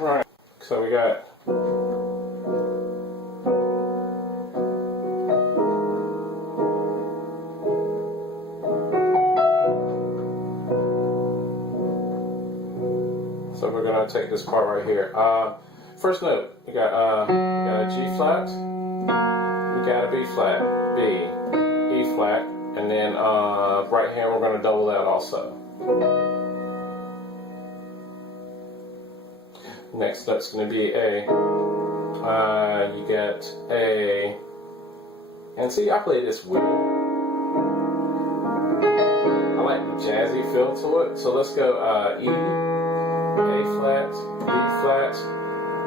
Right. So we got. So we're gonna take this part right here. First note, we got a G flat, we got a B flat, B, E flat, and then right hand we're gonna double that also. Next note's gonna be A. You get A, and see, I play this weird. I like the jazzy feel to it. So let's go E, A flat, B flat.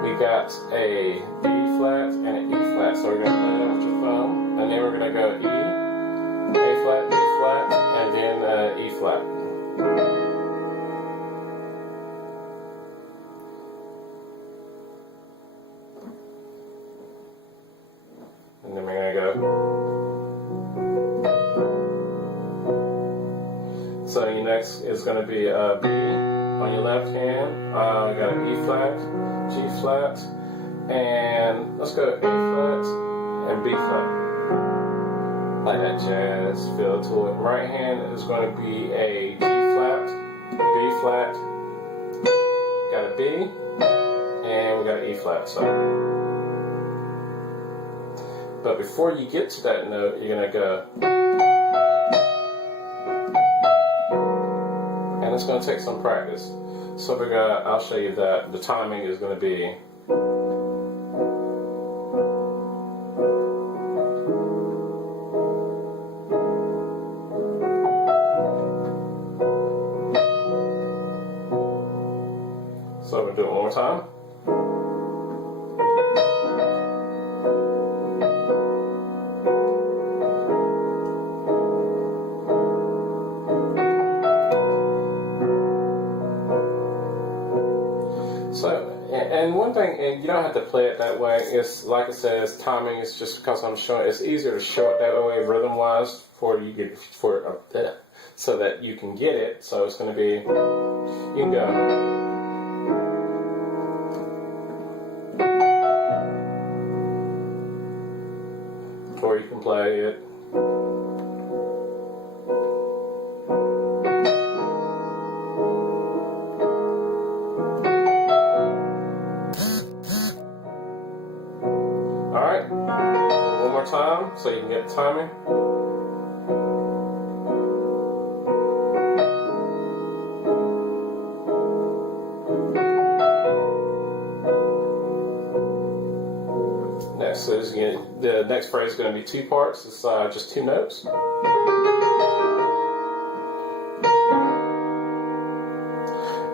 We got a B flat and an E flat. So we're gonna play that with your thumb, and then we're gonna go E, A flat, B flat, and then E flat. And then we're gonna go. So your next is gonna be B on your left hand. We got an E flat, G flat, and let's go A flat and B flat. Like that jazz feel to it. Right hand is going to be a G flat, B flat. Got a B, and we got an E flat. So. But before you get to that note, you're gonna go, and it's gonna take some practice. So I'll show you that the timing is gonna be. So we'll do it one more time. And one thing, and you don't have to play it that way. It's like it says, timing is just because I'm showing. It's easier to show it that way, rhythm-wise, so that you can get it. So it's going to be, you can go. Or you can play it. Alright, one more time so you can get the timing. Next is the next phrase is going to be two parts. It's just two notes.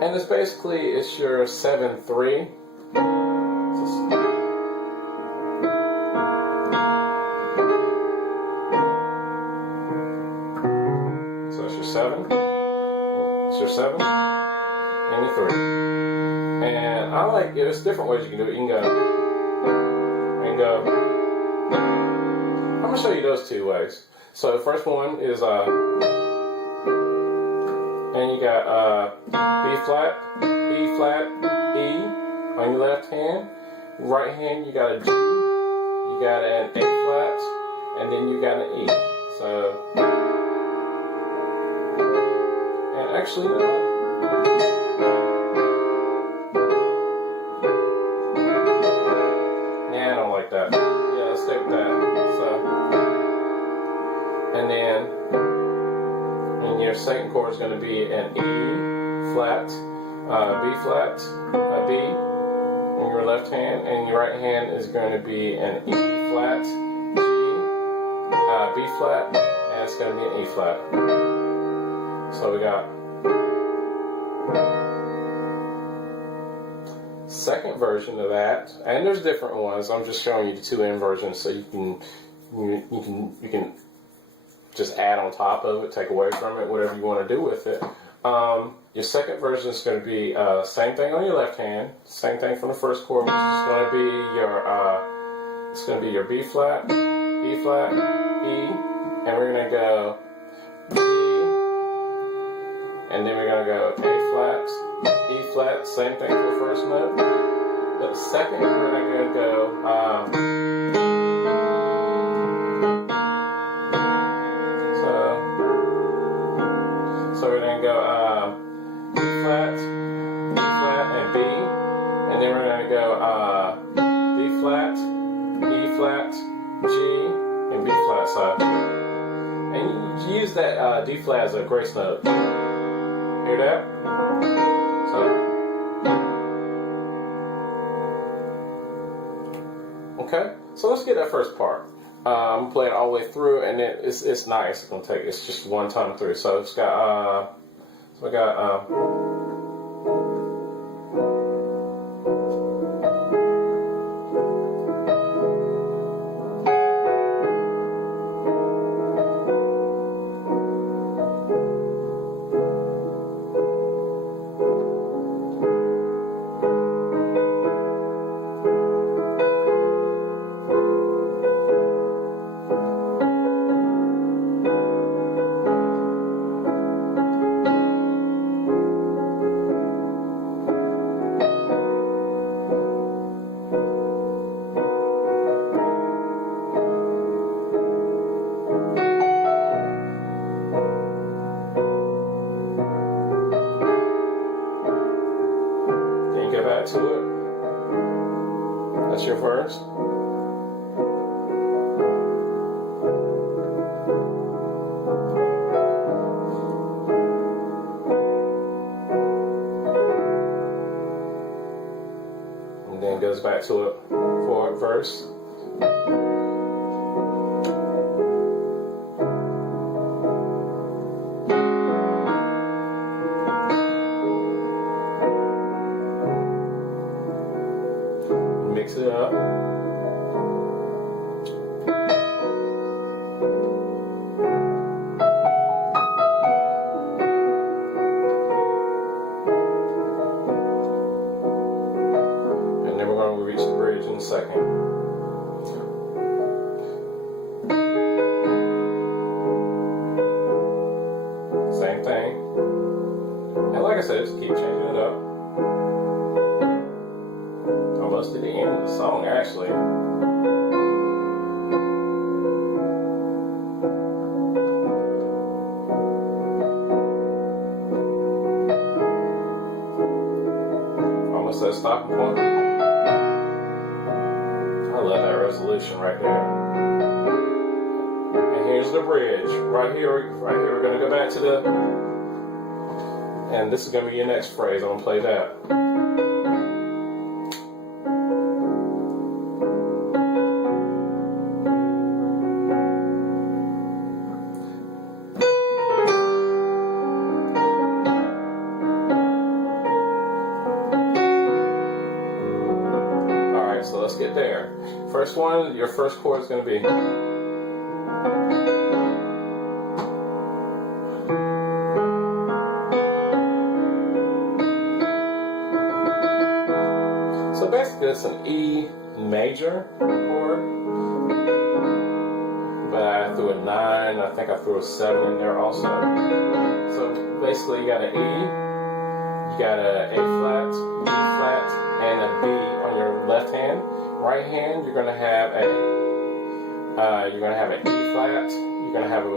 And it's basically your 7-3. So it's your 7. It's your 7 and your 3. And I like there's different ways you can do it. You can go. Go. I'm going to show you those two ways. So the first one is and you got B flat, E flat, E on your left hand. Right hand you got a G, you got an A flat, and then you got an E. So, and actually that. Yeah, let's stay with that. So, and then your second chord is going to be an E flat, B flat, a B on your left hand, and your right hand is going to be an E flat, G, B flat, and it's going to be an E flat. So we got second version of that, and there's different ones. I'm just showing you the two inversions so you can just add on top of it, take away from it, whatever you want to do with it. Your second version is going to be same thing on your left hand, same thing from the first chord, which is going to be your B flat, E flat, E, and we're going to go B, and then we're going to go A flat, E, E flat, same thing for the first note. But the second, we're going to go, so we're going to go E flat, and B. And then we're going to go D flat, E flat, G, and B flat. So, and you use that D flat as a grace note. Hear that? So, okay. So let's get that first part. I'm playing all the way through, and then it's nice. It's just one time through. So it's got so we got to it. That's your first. And then it goes back to it for verse. Mix it up. And then we're going to reach the bridge in a second. Same thing. And like I said, just keep changing it up. Almost to the end of the song, actually. Almost at a stopping point. I love that resolution right there. And here's the bridge. Right here, we're going to go back to the... And this is going to be your next phrase. I'm going to play that. So let's get there. First one, your first chord is going to be. So basically it's an E major chord, but I threw a 9, I think I threw a 7 in there also. So basically you got an E, you got a flat, B flat, and a B on your left hand. Right hand, you're gonna have an E flat. You're gonna have a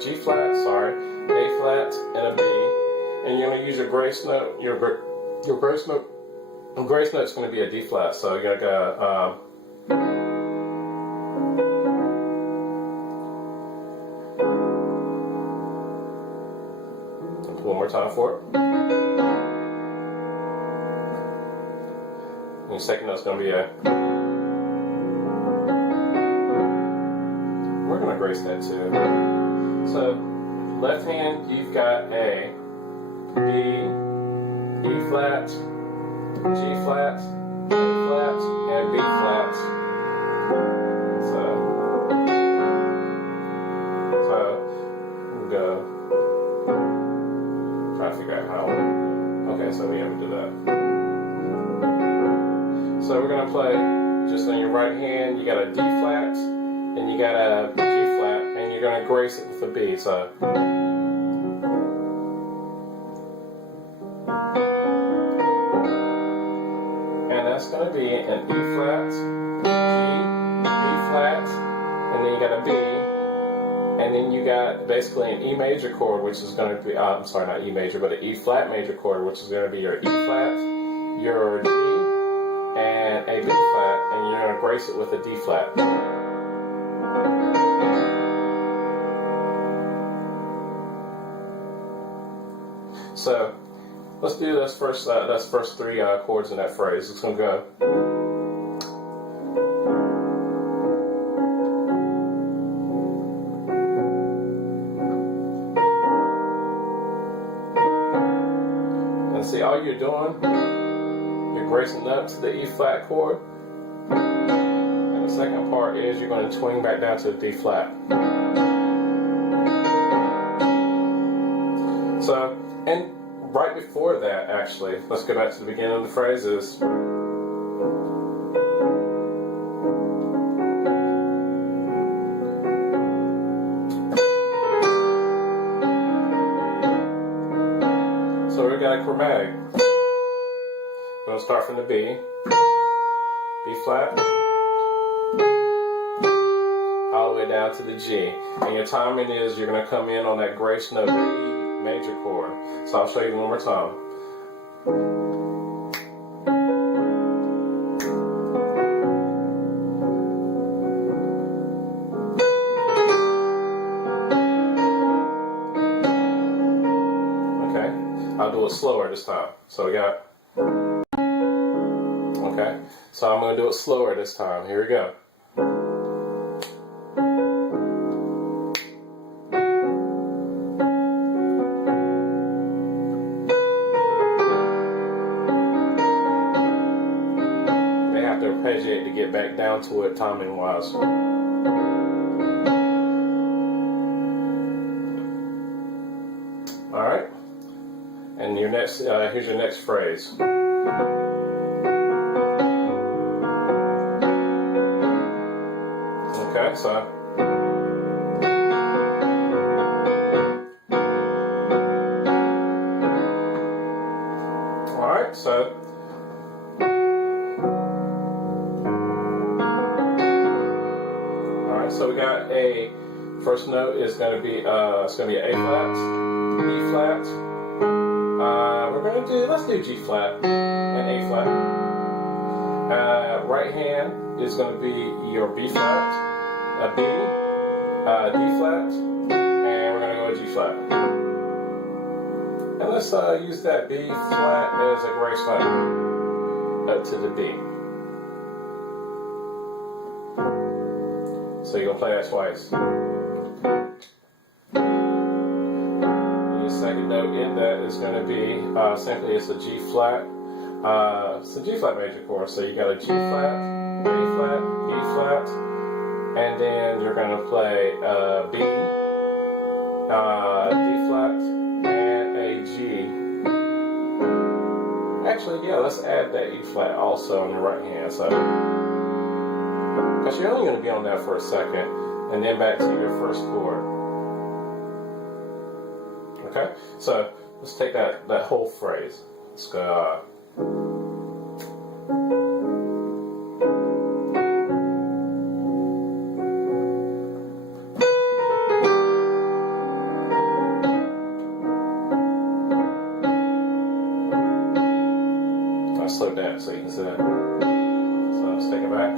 G flat, sorry, A flat, and a B. And you're gonna use your grace note. Your grace note. Grace note's gonna be a D flat. So you gotta go. One more time for it. And your second note's going to be a... We're going to grace that too. So, left hand, you've got a B, E flat, G flat, A flat, and B flat. So we'll go. Try to figure out how. Okay, so we have to do that. So we're gonna play just on your right hand. You got a D flat, and you got a G flat, and you're gonna grace it with a B. So. that's going to be an E flat, G, B flat, and then you got a B, and then you got basically an E major chord, which is going to be, I'm sorry, not E major, but an E flat major chord, which is going to be your E flat, your G, and a B flat, and you're going to grace it with a D flat. So let's do those first three chords in that phrase. It's going to go. And see, all you're doing, you're gracing up to the E flat chord. And the second part is you're going to twing back down to the D flat. So, and right before that, actually, let's go back to the beginning of the phrases. So we've got a chromatic. We're going to start from the B, B flat, all the way down to the G. And your timing is you're going to come in on that grace note, E major chord. So I'll show you one more time. Okay, I'll do it slower this time. So we got, okay, so I'm going to do it slower this time. Here we go. Arpeggiate to get back down to it timing wise. Alright, and your next here's your next phrase. Okay, so alright, so so we got a first note is going to be it's going to be an A flat, B flat. We're going to do, let's do G flat and A flat. Right hand is going to be your B flat, a B, D flat, and we're going to go to G flat. And let's use that B flat as a grace note up to the B. So you're going to play that twice. Your second note in that is going to be simply it's a G flat. It's a G flat major chord. So you got a G flat, A flat, B flat, and then you're going to play B, D flat, and a G. Actually, yeah, let's add that E flat also on the right hand side. Because you're only going to be on that for a second, and then back to your first chord. Okay, so let's take that whole phrase. Let's go. I'll slow down so you can see that. So let's take it back.